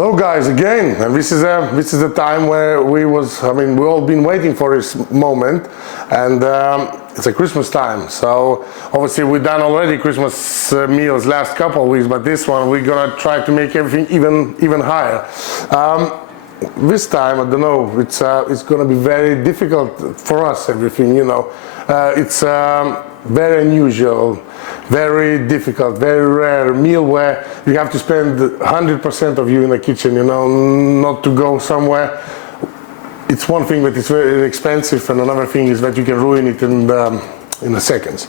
Hello guys again, and this is the time where we all been waiting for this moment, and it's a Christmas time. So obviously we've done already Christmas meals last couple of weeks, but this one we're gonna try to make everything even higher. This time, I don't know, it's gonna be very difficult for us, everything, you know. It's very unusual, very difficult, very rare meal where you have to spend 100% of you in the kitchen, you know, not to go somewhere. It's one thing that it's very expensive, and another thing is that you can ruin it in a seconds.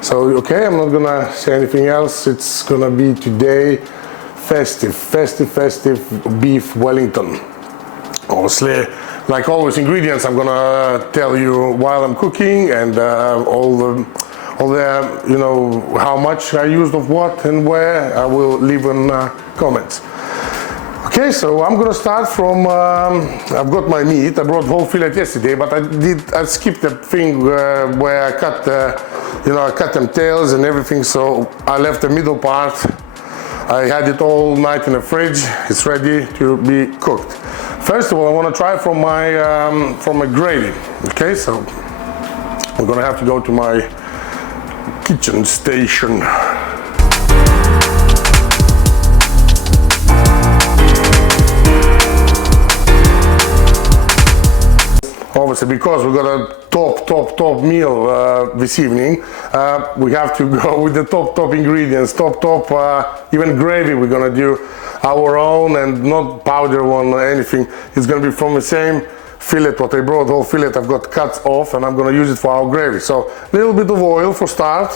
So, okay, I'm not gonna say anything else. It's gonna be today festive Beef Wellington. Obviously, like always, ingredients I'm gonna tell you while I'm cooking, and all the you know, how much I used of what and where I will leave in comments. Okay, so I'm gonna start from I've got my meat. I brought whole fillet yesterday, but I skipped the thing where I cut I cut them tails and everything, so I left the middle part. I had it all night in the fridge. It's ready to be cooked. First of all, I want to try from my gravy. Okay, so we're gonna have to go to my kitchen station. Obviously, because we got a top meal this evening, we have to go with the top ingredients, even gravy. We're gonna do our own and not powder one or anything. It's gonna be from the same fillet what I brought, whole fillet I've got cut off, and I'm gonna use it for our gravy. So a little bit of oil for start.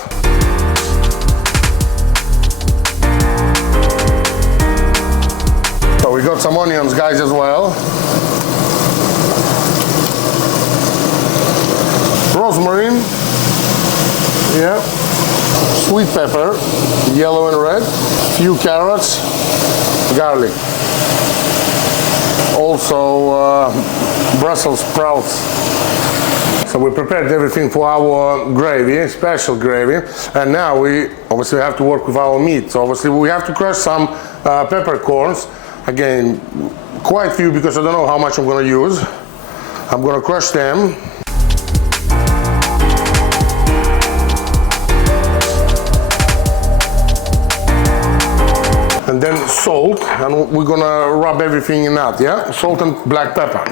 So we got some onions, guys, as well. Rosemary, yeah, sweet pepper, yellow and red, few carrots, garlic, also Brussels sprouts. So we prepared everything for our gravy, special gravy, and now we obviously have to work with our meat. So obviously we have to crush some peppercorns. Again, quite few because I don't know how much I'm going to use. I'm going to crush them. And then salt, and we're gonna rub everything in that, yeah? Salt and black pepper.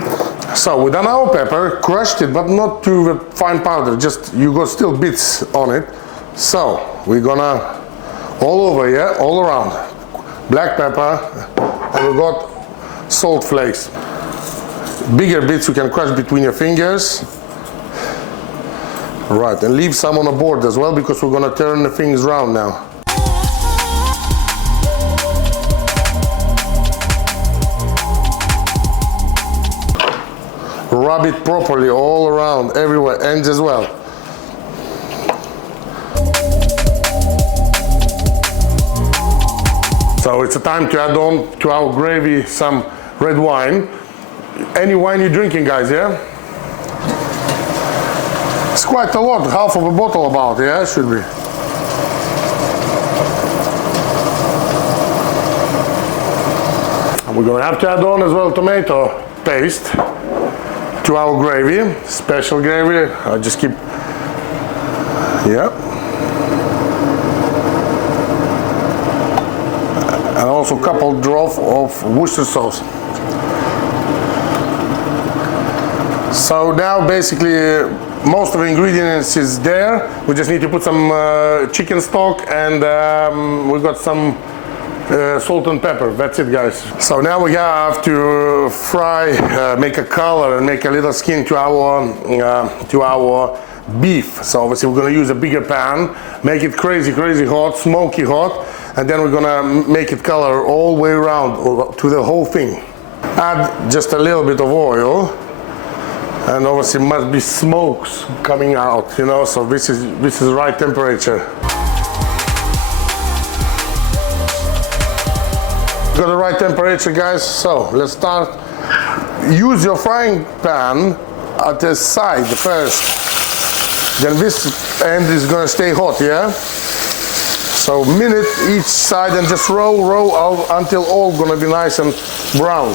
So we done our pepper, crushed it, but not to the fine powder, just you got still bits on it. So we're gonna all over, yeah, all around. Black pepper, and we got salt flakes. Bigger bits you can crush between your fingers. Right, and leave some on the board as well, because we're gonna turn the things round now. Rub it properly all around, everywhere, ends as well. So it's a time to add on to our gravy some red wine. Any wine you're drinking, guys, yeah? It's quite a lot, half of a bottle about, yeah, should be. And we're gonna have to add on as well tomato paste to our gravy, special gravy. I just keep, yeah. And also a couple drops of Worcester sauce. So now basically most of the ingredients is there. We just need to put some chicken stock, and we got some salt and pepper. That's it, guys. So now we have to fry, make a color and make a little skin to our beef. So obviously we're gonna use a bigger pan, make it crazy hot, smoky hot, and then we're gonna make it color all the way around to the whole thing. Add just a little bit of oil, and obviously must be smokes coming out, you know. So this is the right temperature. Got the right temperature, guys. So let's start. Use your frying pan at the side first, then this end is gonna stay hot, yeah? So minute each side and just roll out until all gonna be nice and brown.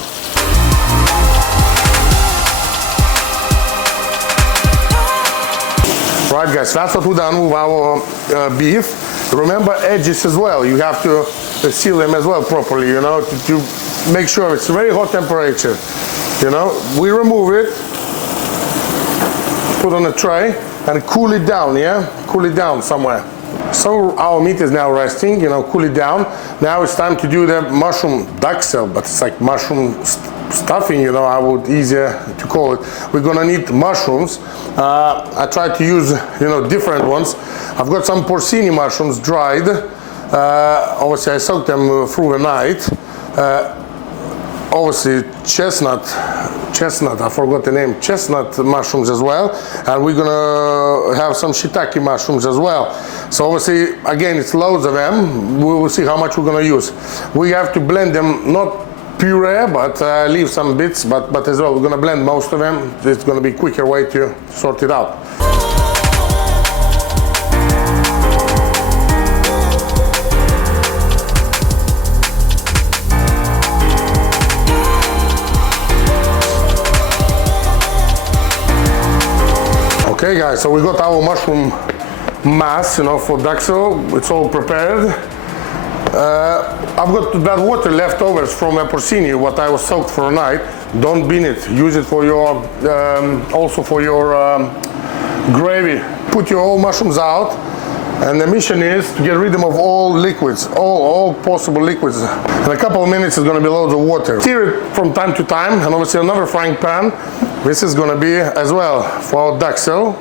Right guys, that's what we've done with our beef. Remember edges as well, you have to seal them as well properly, you know, to make sure it's very hot temperature. You know, we remove it, put on a tray and cool it down, yeah? Cool it down somewhere. So our meat is now resting, you know, cool it down. Now it's time to do the mushroom duxelle, but it's like mushroom stuffing, you know, I would easier to call it. We're gonna need mushrooms. I tried to use, you know, different ones. I've got some porcini mushrooms dried. Obviously I soaked them through the night. Obviously chestnut, I forgot the name, chestnut mushrooms as well, and we're gonna have some shiitake mushrooms as well. So obviously, again, it's loads of them. We will see how much we're gonna use. We have to blend them, not puree, but leave some bits, but as well, we're gonna blend most of them. It's gonna be a quicker way to sort it out. Okay guys, so we got our mushroom mass, you know, for duxelle. It's all prepared. I've got that water leftovers from a porcini, what I was soaked for a night. Don't bin it. Use it for your, also for your gravy. Put your whole mushrooms out, and the mission is to get rid of all liquids, all possible liquids. In a couple of minutes, it's going to be loads of water. Stir it from time to time, and obviously another frying pan. This is going to be as well for our duxelle,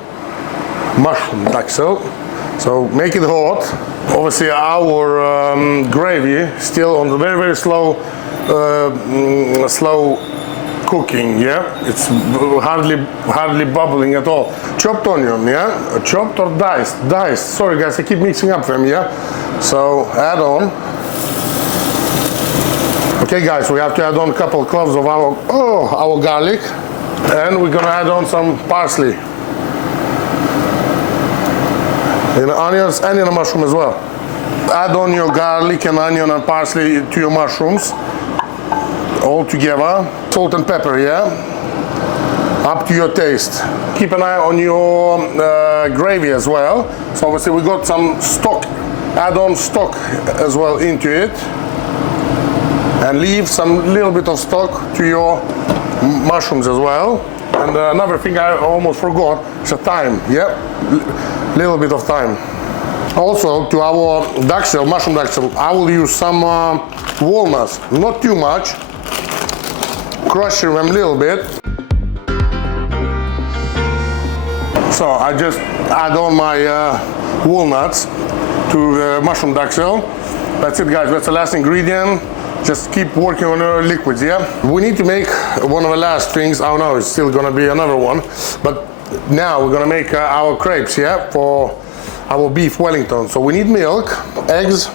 mushroom duxelle. So make it hot. Obviously our gravy still on the very slow cooking, yeah? It's hardly bubbling at all. Chopped onion, yeah? Chopped or diced? Diced. Sorry guys, I keep mixing up them, yeah? So add on. Okay guys, we have to add on a couple of cloves of our garlic, and we're gonna add on some parsley. In the onions and in the mushroom as well. Add on your garlic and onion and parsley to your mushrooms all together. Salt and pepper, yeah? Up to your taste. Keep an eye on your gravy as well. So obviously we got some stock, add on stock as well into it. And leave some little bit of stock to your mushrooms as well. And another thing I almost forgot is thyme, yeah? Little bit of thyme. Also to our duxelle, mushroom duxelle, I will use some walnuts, not too much. Crush them a little bit. So I just add on my walnuts to the mushroom duxelle. That's it guys, that's the last ingredient. Just keep working on your liquids, yeah? We need to make one of the last things. Oh no, it's still gonna be another one. But now we're gonna make our crepes, yeah? For our beef Wellington. So we need milk, eggs,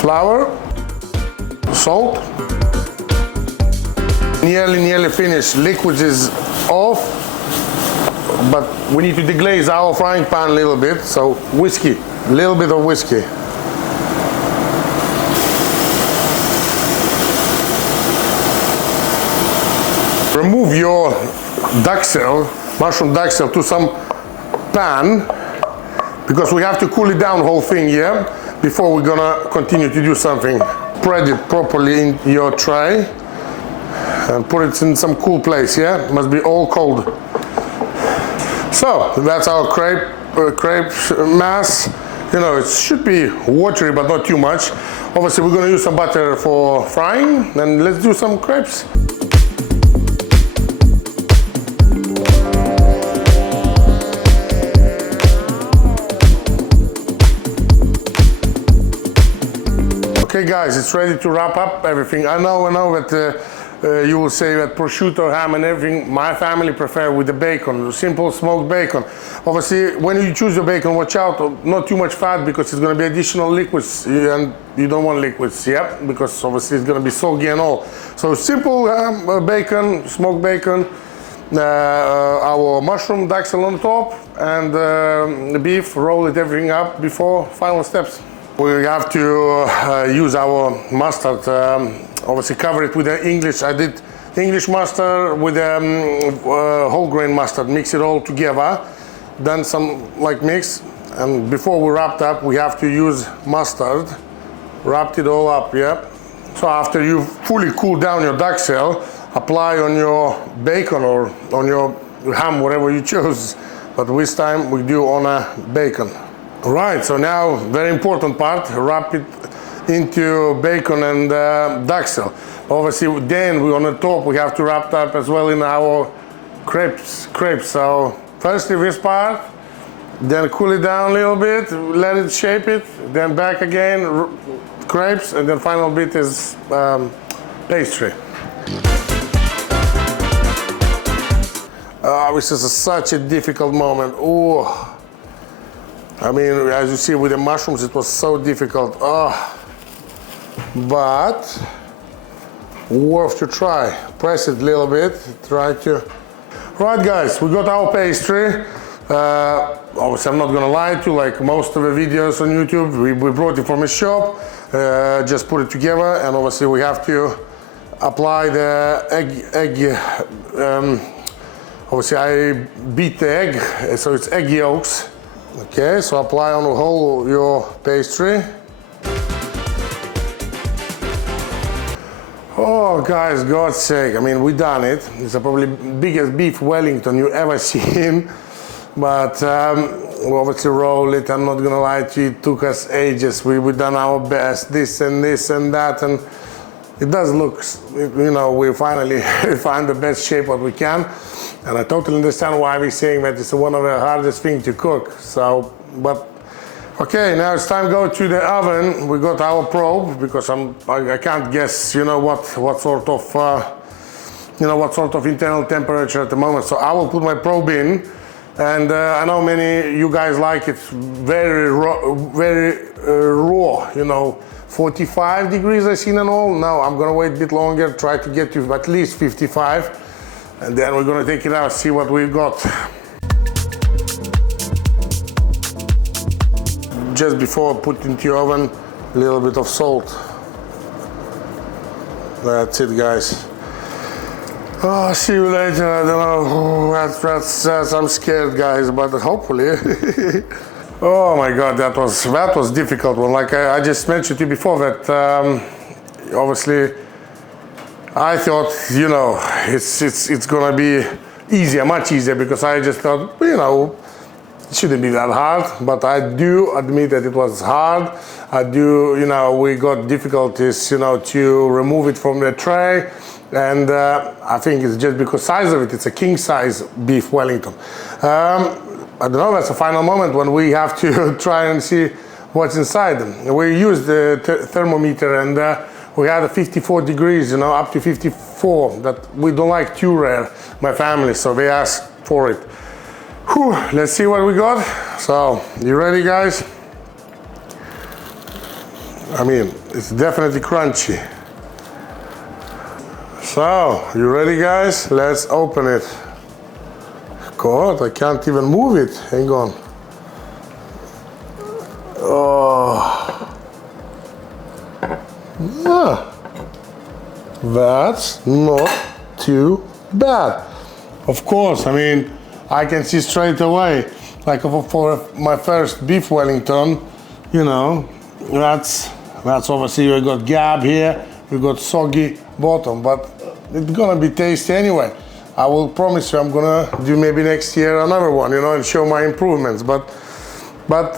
flour, salt. Nearly finished. Liquids is off. But we need to deglaze our frying pan a little bit. So whiskey, a little bit of whiskey. Remove your duxelle, mushroom duxelle, to some pan, because we have to cool it down, the whole thing, yeah, before we're gonna continue to do something. Spread it properly in your tray and put it in some cool place, yeah? It must be all cold. So that's our crepe mass. You know, it should be watery, but not too much. Obviously, we're gonna use some butter for frying, and let's do some crepes. Okay guys, it's ready to wrap up everything. I know that you will say that prosciutto, ham and everything, my family prefer with the bacon, simple smoked bacon. Obviously, when you choose your bacon, watch out, not too much fat, because it's going to be additional liquids, and you don't want liquids, yeah, because obviously it's going to be soggy and all. So simple bacon, smoked bacon, our mushroom duxelle on top, and the beef, roll it everything up before final steps. We have to use our mustard, obviously cover it with the English. I did English mustard with whole grain mustard, mix it all together, then some like mix, and before we wrapped up we have to use mustard, wrapped it all up, yeah. So after you fully cool down your duxelle, apply on your bacon or on your ham, whatever you choose, but this time we do on a bacon. Right, so now very important part, wrap it into bacon and duxelle. Obviously then we on the top we have to wrap it up as well in our crepes. So firstly this part, then cool it down a little bit, let it shape it, then back again, crepes, and then final bit is pastry. This is such a difficult moment. Oh. I mean, as you see with the mushrooms, it was so difficult. But worth to try. Press it a little bit, try to. Right, guys, we got our pastry. Obviously, I'm not gonna lie to you, like most of the videos on YouTube, we brought it from a shop, just put it together, and obviously we have to apply the egg. Obviously, I beat the egg, so it's egg yolks. Okay, so apply on the whole your pastry. Oh, guys, God's sake, I mean, we done it. It's probably biggest beef Wellington you ever seen. But we obviously roll it, I'm not gonna lie to you, it took us ages. We done our best, this and that, and it does look, you know, we finally find the best shape what we can. And I totally understand why we're saying that it's one of the hardest things to cook. So, but okay, now it's time to go to the oven. We got our probe because I can't guess, you know, what sort of internal temperature at the moment. So I will put my probe in, and I know many you guys like it very raw, you know, 45 degrees I seen and all. Now I'm gonna wait a bit longer, try to get to at least 55. And then we're gonna take it out, see what we've got. Just before I put into your oven, a little bit of salt. That's it, guys. Oh, see you later. I don't know. I'm scared, guys, but hopefully. Oh my God, that was difficult one. Like I just mentioned to you before that obviously. I thought, you know, it's gonna be easier, much easier, because I just thought, you know, it shouldn't be that hard. But I do admit that it was hard. You know, we got difficulties, you know, to remove it from the tray, and I think it's just because size of it. It's a king size beef Wellington. I don't know. That's the final moment when we have to try and see what's inside them. We used the thermometer and. We had a 54 degrees, you know, up to 54, that we don't like too rare, my family, so they asked for it. Whew, let's see what we got. So, you ready, guys? I mean, it's definitely crunchy. So, you ready, guys? Let's open it. God, I can't even move it. Hang on. Oh. Yeah, that's not too bad. Of course, I mean, I can see straight away, like for my first beef Wellington, you know, that's obviously you got gab here, you got soggy bottom, but it's gonna be tasty anyway. I will promise you I'm gonna do maybe next year another one, you know, and show my improvements, but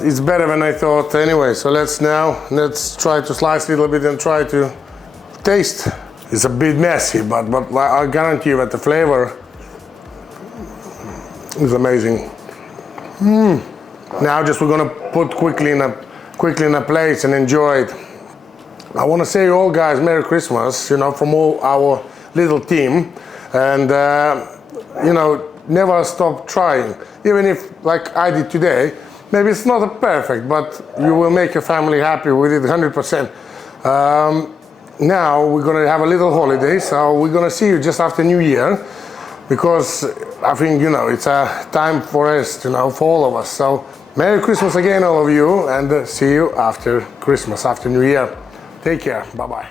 it's better than I thought anyway. So let's try to slice a little bit and try to taste. It's a bit messy, but I guarantee you that the flavor is amazing. Now we're gonna put quickly in a plate and enjoy it. I want to say all guys, Merry Christmas, you know, from all our little team, and you know, never stop trying, even if like I did today. Maybe it's not perfect, but you will make your family happy with it 100%. Now we're gonna have a little holiday, so we're gonna see you just after New Year, because I think, you know, it's a time for rest, you know, for all of us. So Merry Christmas again, all of you, and see you after Christmas, after New Year. Take care. Bye-bye.